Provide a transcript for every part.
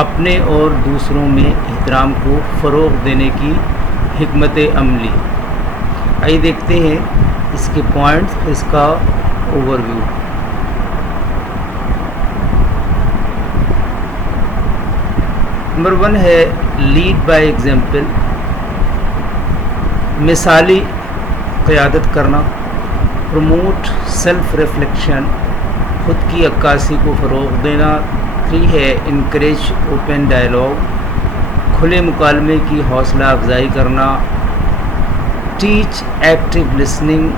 اپنے اور دوسروں میں احترام کو فروغ دینے کی حکمت عملی۔ آئیے دیکھتے ہیں اس کے پوائنٹس، اس کا اوور ویو۔ نمبر 1 ہے لیڈ بائی ایگزامپل، مثالی قیادت کرنا۔ پروموٹ سیلف ریفلیکشن، خود کی عکاسی کو فروغ دینا۔ 3 ہے انکریج اوپن ڈائلاگ، کھلے مکالمے کی حوصلہ افزائی کرنا۔ ٹیچ ایکٹیو لسننگ،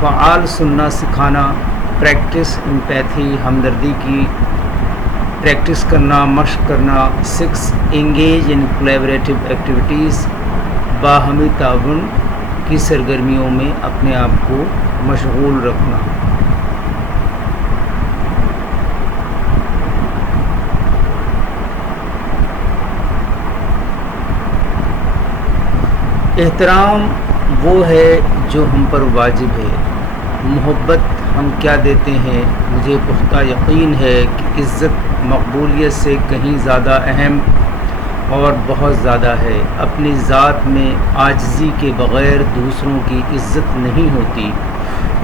فعال سننا سکھانا۔ پریکٹس امپیتھی، ہمدردی کی پریکٹس کرنا، مشق کرنا۔ 6 انگیج ان کولیبریٹو ایکٹیویٹیز، باہمی تعاون کی سرگرمیوں میں اپنے آپ کو مشغول رکھنا۔ احترام وہ ہے جو ہم پر واجب ہے۔ محبت ہم کیا دیتے ہیں؟ مجھے پختہ یقین ہے کہ عزت مقبولیت سے کہیں زیادہ اہم اور بہت زیادہ ہے۔ اپنی ذات میں عاجزی کے بغیر دوسروں کی عزت نہیں ہوتی۔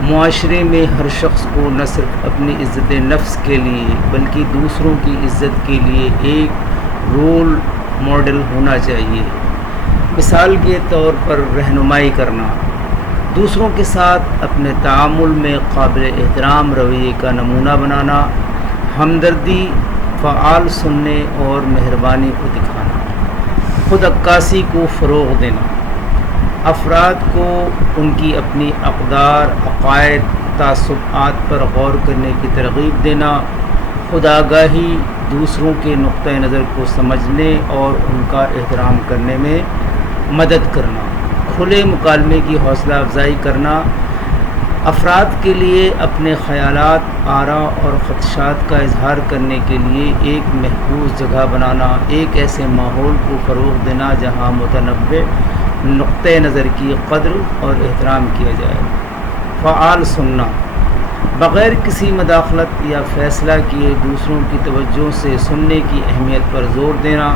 معاشرے میں ہر شخص کو نہ صرف اپنی عزت نفس کے لیے بلکہ دوسروں کی عزت کے لیے ایک رول ماڈل ہونا چاہیے۔ مثال کے طور پر رہنمائی کرنا، دوسروں کے ساتھ اپنے تعامل میں قابل احترام رویے کا نمونہ بنانا، ہمدردی، فعال سننے اور مہربانی کو دکھانا، خود عکاسی کو فروغ دینا، افراد کو ان کی اپنی اقدار، عقائد، تعصبات پر غور کرنے کی ترغیب دینا، خود آگاہی، دوسروں کے نقطہ نظر کو سمجھنے اور ان کا احترام کرنے میں مدد کرنا، کھلے مکالمے کی حوصلہ افزائی کرنا، افراد کے لیے اپنے خیالات، آراء اور خدشات کا اظہار کرنے کے لیے ایک محفوظ جگہ بنانا، ایک ایسے ماحول کو فروغ دینا جہاں متنوع نقطہ نظر کی قدر اور احترام کیا جائے۔ فعال سننا، بغیر کسی مداخلت یا فیصلہ کیے دوسروں کی توجہ سے سننے کی اہمیت پر زور دینا،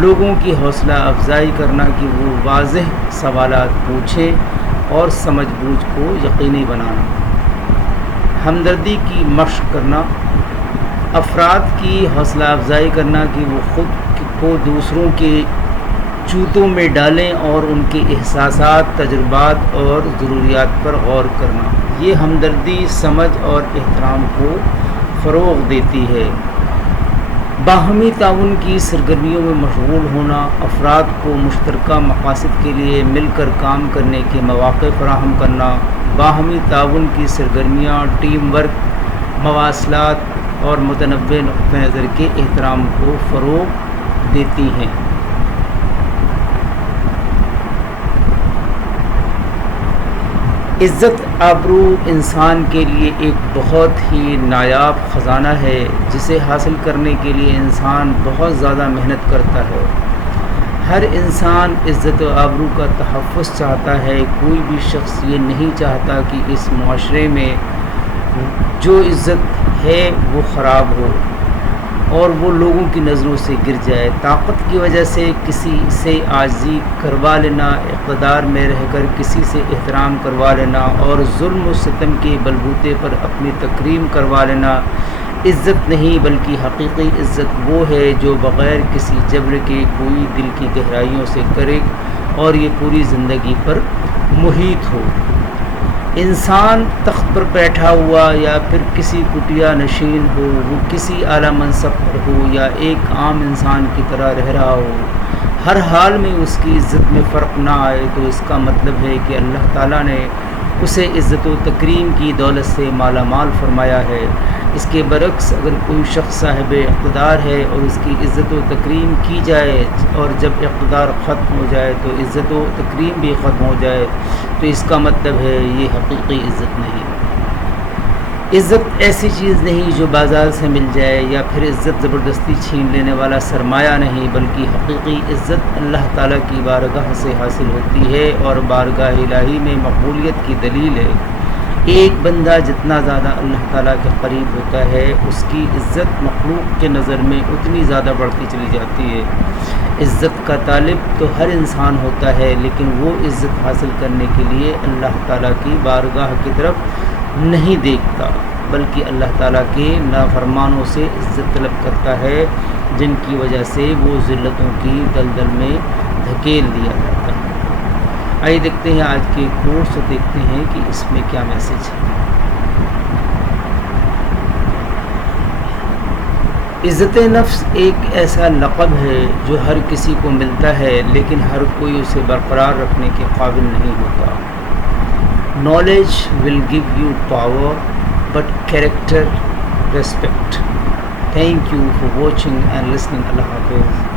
لوگوں کی حوصلہ افزائی کرنا کہ وہ واضح سوالات پوچھیں اور سمجھ بوجھ کو یقینی بنانا۔ ہمدردی کی مشق کرنا، افراد کی حوصلہ افزائی کرنا کہ وہ خود کو دوسروں کے جوتوں میں ڈالیں اور ان کے احساسات، تجربات اور ضروریات پر غور کرنا۔ یہ ہمدردی، سمجھ اور احترام کو فروغ دیتی ہے۔ باہمی تعاون کی سرگرمیوں میں مشغول ہونا، افراد کو مشترکہ مقاصد کے لیے مل کر کام کرنے کے مواقع فراہم کرنا۔ باہمی تعاون کی سرگرمیاں ٹیم ورک، مواصلات اور متنوع نقطہ نظر کے احترام کو فروغ دیتی ہیں۔ عزت آبرو انسان کے لیے ایک بہت ہی نایاب خزانہ ہے جسے حاصل کرنے کے لیے انسان بہت زیادہ محنت کرتا ہے۔ ہر انسان عزت و آبرو کا تحفظ چاہتا ہے۔ کوئی بھی شخص یہ نہیں چاہتا کہ اس معاشرے میں جو عزت ہے وہ خراب ہو اور وہ لوگوں کی نظروں سے گر جائے۔ طاقت کی وجہ سے کسی سے عاجزی کروا لینا، اقتدار میں رہ کر کسی سے احترام کروا لینا اور ظلم و ستم کے بلبوتے پر اپنی تکریم کروا لینا عزت نہیں، بلکہ حقیقی عزت وہ ہے جو بغیر کسی جبر کے کوئی دل کی گہرائیوں سے کرے اور یہ پوری زندگی پر محیط ہو۔ انسان تخت پر بیٹھا ہوا یا پھر کسی کٹیا نشین ہو، وہ کسی اعلیٰ منصب پر ہو یا ایک عام انسان کی طرح رہ رہا ہو، ہر حال میں اس کی عزت میں فرق نہ آئے تو اس کا مطلب ہے کہ اللہ تعالیٰ نے اسے عزت و تکریم کی دولت سے مالا مال فرمایا ہے۔ اس کے برعکس اگر کوئی شخص صاحب اقتدار ہے اور اس کی عزت و تکریم کی جائے اور جب اقتدار ختم ہو جائے تو عزت و تکریم بھی ختم ہو جائے تو اس کا مطلب ہے یہ حقیقی عزت نہیں۔ عزت ایسی چیز نہیں جو بازار سے مل جائے، یا پھر عزت زبردستی چھین لینے والا سرمایہ نہیں، بلکہ حقیقی عزت اللہ تعالیٰ کی بارگاہ سے حاصل ہوتی ہے اور بارگاہ الہی میں مقبولیت کی دلیل ہے۔ ایک بندہ جتنا زیادہ اللہ تعالیٰ کے قریب ہوتا ہے اس کی عزت مخلوق کے نظر میں اتنی زیادہ بڑھتی چلی جاتی ہے۔ عزت کا طالب تو ہر انسان ہوتا ہے، لیکن وہ عزت حاصل کرنے کے لیے اللہ تعالیٰ کی بارگاہ کی طرف نہیں دیکھتا، بلکہ اللہ تعالیٰ کے نافرمانوں سے عزت طلب کرتا ہے، جن کی وجہ سے وہ ذلتوں کی دلدل میں دھکیل دیا جاتا ہے۔ آئیے دیکھتے ہیں آج کے کورس اور دیکھتے ہیں کہ اس میں کیا میسج ہے۔ عزت نفس ایک ایسا لقب ہے جو ہر کسی کو ملتا ہے، لیکن ہر کوئی اسے برقرار رکھنے کے قابل نہیں ہوتا۔ Knowledge will give you power but character respect. Thank you for watching and listening. اللہ حافظ۔